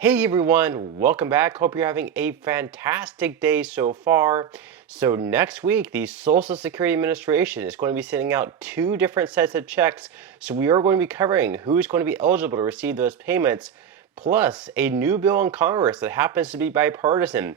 Hey everyone, welcome back. Hope you're having a fantastic day so far. So next week, the Social Security Administration is going to be sending out two different sets of checks. So we are going to be covering who's going to be eligible to receive those payments, plus a new bill in Congress that happens to be bipartisan.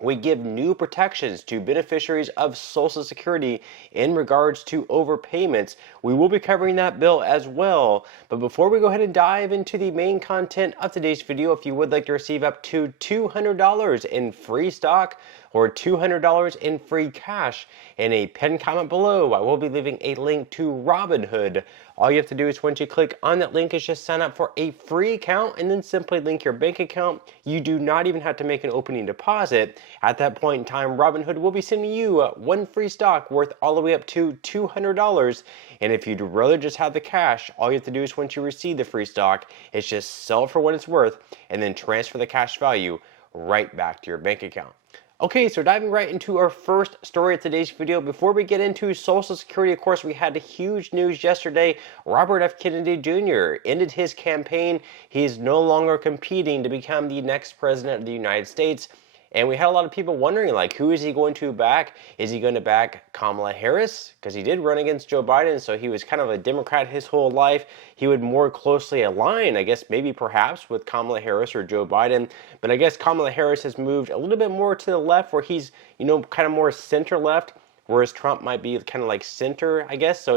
We give new protections to beneficiaries of Social Security in regards to overpayments. We will be covering that bill as well. But before we go ahead and dive into the main content of today's video, if you would like to receive up to $200 in free stock or $200 in free cash, in a pinned comment below, I will be leaving a link to Robinhood. All you have to do is once you click on that link is just sign up for a free account and then simply link your bank account. You do not even have to make an opening deposit. At that point in time, Robinhood will be sending you one free stock worth all the way up to $200. And if you'd rather just have the cash, all you have to do is once you receive the free stock, is just sell it for what it's worth and then transfer the cash value right back to your bank account. Okay, so diving right into our first story of today's video. Before we get into Social Security, of course, we had huge news yesterday. Robert F. Kennedy Jr. ended his campaign. He's no longer competing to become the next president of the United States. And we had a lot of people wondering, like, who is he going to back? Is he going to back Kamala Harris? Because he did run against Joe Biden, so he was kind of a Democrat his whole life. He would more closely align, I guess, maybe perhaps with Kamala Harris or Joe Biden. But I guess Kamala Harris has moved a little bit more to the left, where he's, kind of more center left, whereas Trump might be kind of like center, I guess. So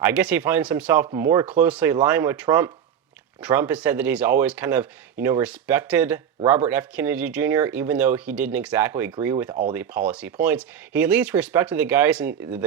I guess he finds himself more closely aligned with Trump. Trump has said that he's always kind of, respected Robert F. Kennedy Jr., even though he didn't exactly agree with all the policy points. He at least respected the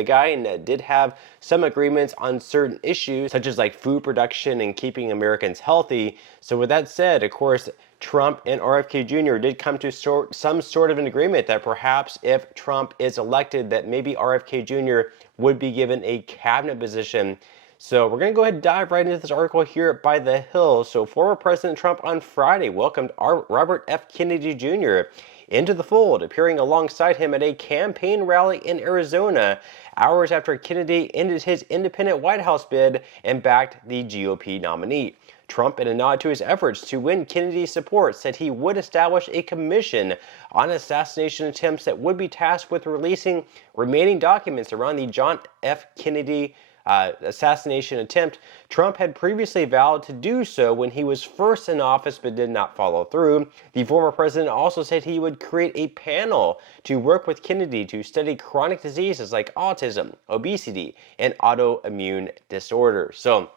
guy and did have some agreements on certain issues, such as like food production and keeping Americans healthy. So with that said, of course, Trump and RFK Jr. did come to some sort of an agreement that perhaps if Trump is elected, that maybe RFK Jr. would be given a cabinet position. So we're going to go ahead and dive right into this article here by The Hill. So former President Trump on Friday welcomed Robert F. Kennedy Jr. into the fold, appearing alongside him at a campaign rally in Arizona, hours after Kennedy ended his independent White House bid and backed the GOP nominee. Trump, in a nod to his efforts to win Kennedy's support, said he would establish a commission on assassination attempts that would be tasked with releasing remaining documents around the John F. Kennedy assassination attempt. Trump had previously vowed to do so when he was first in office but did not follow through. The former president also said he would create a panel to work with Kennedy to study chronic diseases like autism, obesity, and autoimmune disorders. So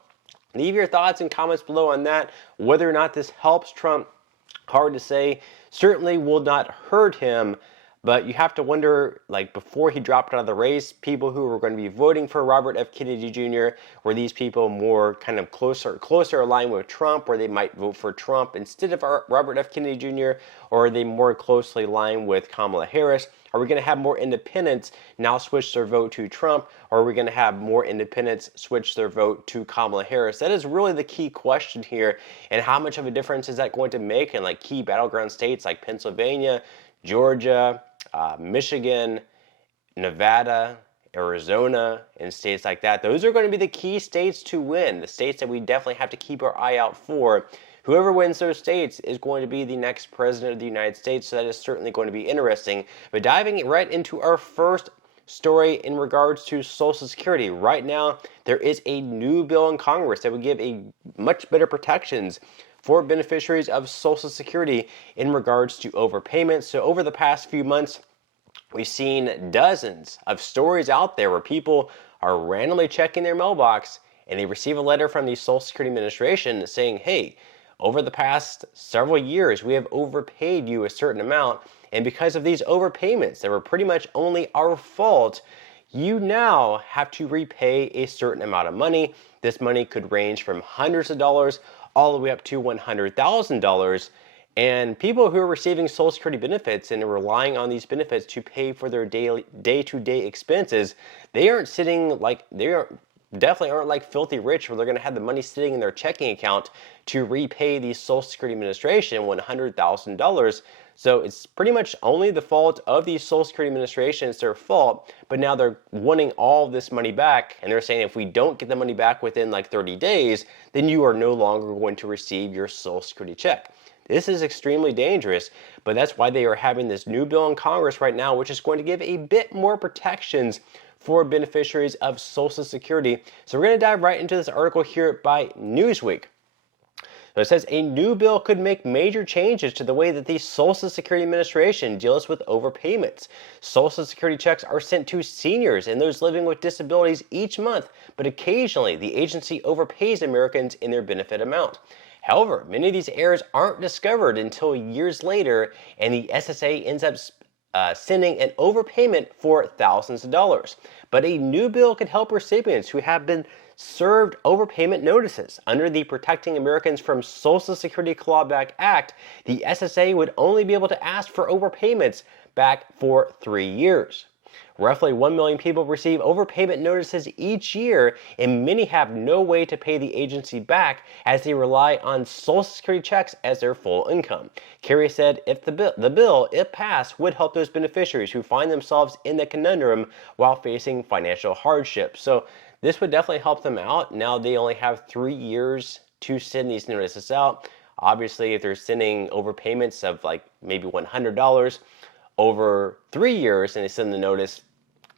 leave your thoughts and comments below on that. Whether or not this helps Trump, hard to say. Certainly will not hurt him. But you have to wonder, like, before he dropped out of the race, people who were going to be voting for Robert F. Kennedy Jr., were these people more kind of closer aligned with Trump, where they might vote for Trump instead of Robert F. Kennedy Jr., or are they more closely aligned with Kamala Harris? Are we going to have more independents now switch their vote to Trump, or are we going to have more independents switch their vote to Kamala Harris? That is really the key question here, and how much of a difference is that going to make in like key battleground states like Pennsylvania, Georgia, Michigan, Nevada, Arizona, and states like that. Those are going to be the key states to win, the states that we definitely have to keep our eye out for. Whoever wins those states is going to be the next president of the United States, so that is certainly going to be interesting. But diving right into our first story in regards to Social Security. Right now, there is a new bill in Congress that would give a much better protections for beneficiaries of Social Security in regards to overpayments. So over the past few months, we've seen dozens of stories out there where people are randomly checking their mailbox and they receive a letter from the Social Security Administration saying, hey, over the past several years, we have overpaid you a certain amount, and because of these overpayments that were pretty much only our fault, you now have to repay a certain amount of money. This money could range from hundreds of dollars all the way up to $100,000. And people who are receiving Social Security benefits and are relying on these benefits to pay for their day-to-day expenses, they definitely aren't like filthy rich, where they're going to have the money sitting in their checking account to repay the Social Security Administration $100,000. So it's pretty much only the fault of the Social Security Administration. It's their fault, but now they're wanting all of this money back, and they're saying if we don't get the money back within like 30 days, then you are no longer going to receive your Social Security check. This is extremely dangerous, but that's why they are having this new bill in Congress right now, which is going to give a bit more protections for beneficiaries of Social Security. So we're going to dive right into this article here by Newsweek. So it says a new bill could make major changes to the way that the Social Security Administration deals with overpayments. Social Security checks are sent to seniors and those living with disabilities each month, but occasionally the agency overpays Americans in their benefit amount. However, many of these errors aren't discovered until years later, and the SSA ends up sending an overpayment for thousands of dollars. But a new bill could help recipients who have been served overpayment notices. Under the Protecting Americans from Social Security Clawback Act, the SSA would only be able to ask for overpayments back for 3 years. Roughly 1 million people receive overpayment notices each year, and many have no way to pay the agency back as they rely on Social Security checks as their full income. Kerry said if the bill, if passed, would help those beneficiaries who find themselves in the conundrum while facing financial hardship. So this would definitely help them out. Now they only have 3 years to send these notices out. Obviously, if they're sending overpayments of like maybe $100 over 3 years and they send the notice,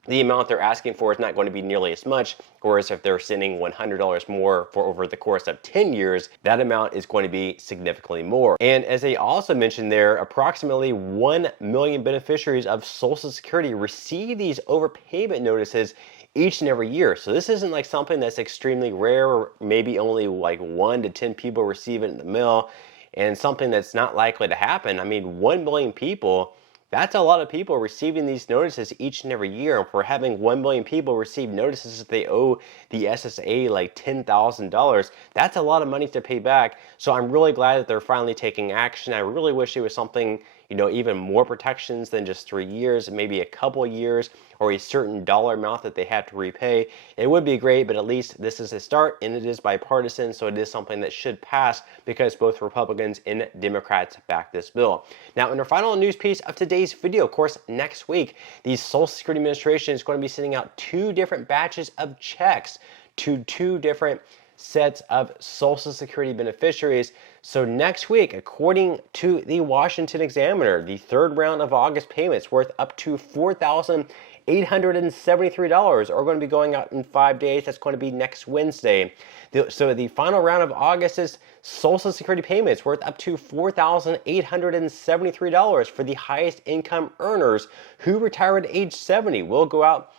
the amount they're asking for is not going to be nearly as much. Whereas if they're sending $100 more for over the course of 10 years, that amount is going to be significantly more. And as they also mentioned there, approximately 1 million beneficiaries of Social Security receive these overpayment notices each and every year. So this isn't like something that's extremely rare, or maybe only like 1 to 10 people receive it in the mail, and something that's not likely to happen. I mean, 1 million people, that's a lot of people receiving these notices each and every year. And for having 1 million people receive notices that they owe the SSA like $10,000, that's a lot of money to pay back. So I'm really glad that they're finally taking action. I really wish it was something, even more protections than just 3 years, maybe a couple years, or a certain dollar amount that they have to repay. It would be great, but at least this is a start, and it is bipartisan, so it is something that should pass because both Republicans and Democrats back this bill. Now, in our final news piece of today's video, of course, next week, the Social Security Administration is going to be sending out 2 different batches of checks to 2 different sets of Social Security beneficiaries. So next week, according to the Washington Examiner, the 3rd round of August payments worth up to $4,873 are going to be going out in 5 days. That's going to be next Wednesday. So the final round of August is Social Security payments worth up to $4,873 for the highest income earners who retire at age 70 will go out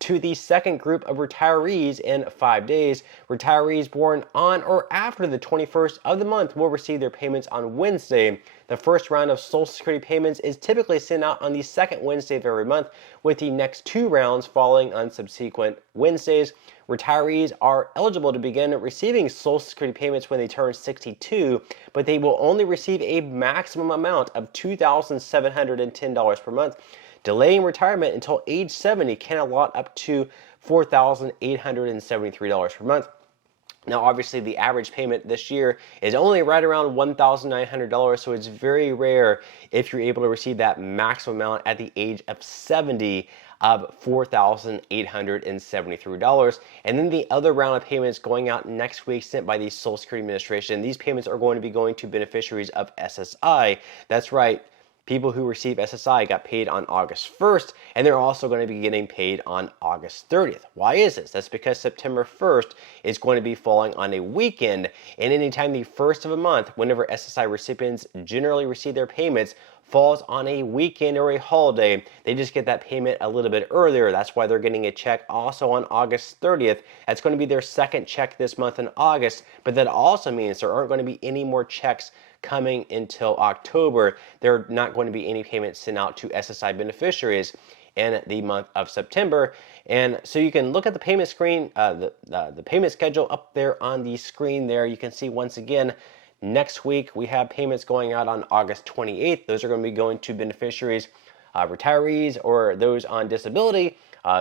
to the second group of retirees in 5 days. Retirees born on or after the 21st of the month will receive their payments on Wednesday. The first round of Social Security payments is typically sent out on the second Wednesday of every month, with the next 2 rounds falling on subsequent Wednesdays. Retirees are eligible to begin receiving Social Security payments when they turn 62, but they will only receive a maximum amount of $2,710 per month. Delaying retirement until age 70 can allot up to $4,873 per month. Now, obviously, the average payment this year is only right around $1,900, so it's very rare if you're able to receive that maximum amount at the age of 70 of $4,873. And then the other round of payments going out next week sent by the Social Security Administration. These payments are going to be going to beneficiaries of SSI. That's right. People who receive SSI got paid on August 1st, and they're also going to be getting paid on August 30th. Why is this? That's because September 1st is going to be falling on a weekend, and anytime the first of a month, whenever SSI recipients generally receive their payments, falls on a weekend or a holiday, they just get that payment a little bit earlier. That's why they're getting a check also on August 30th. That's going to be their second check this month in August, but that also means there aren't going to be any more checks coming until October. There are not going to be any payments sent out to SSI beneficiaries in the month of September. And so you can look at the payment screen, the payment schedule up there on the screen there. You can see once again, next week we have payments going out on August 28th. Those are going to be going to beneficiaries, retirees, or those on disability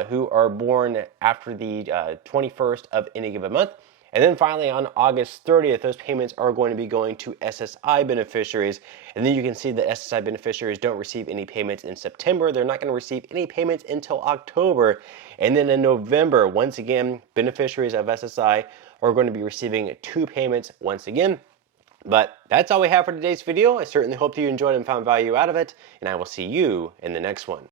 who are born after the 21st of any given month. And then finally on August 30th, those payments are going to be going to SSI beneficiaries. And then you can see that SSI beneficiaries don't receive any payments in September. They're not going to receive any payments until October. And then in November, once again, beneficiaries of SSI are going to be receiving 2 payments once again. But that's all we have for today's video. I certainly hope that you enjoyed and found value out of it, and I will see you in the next one.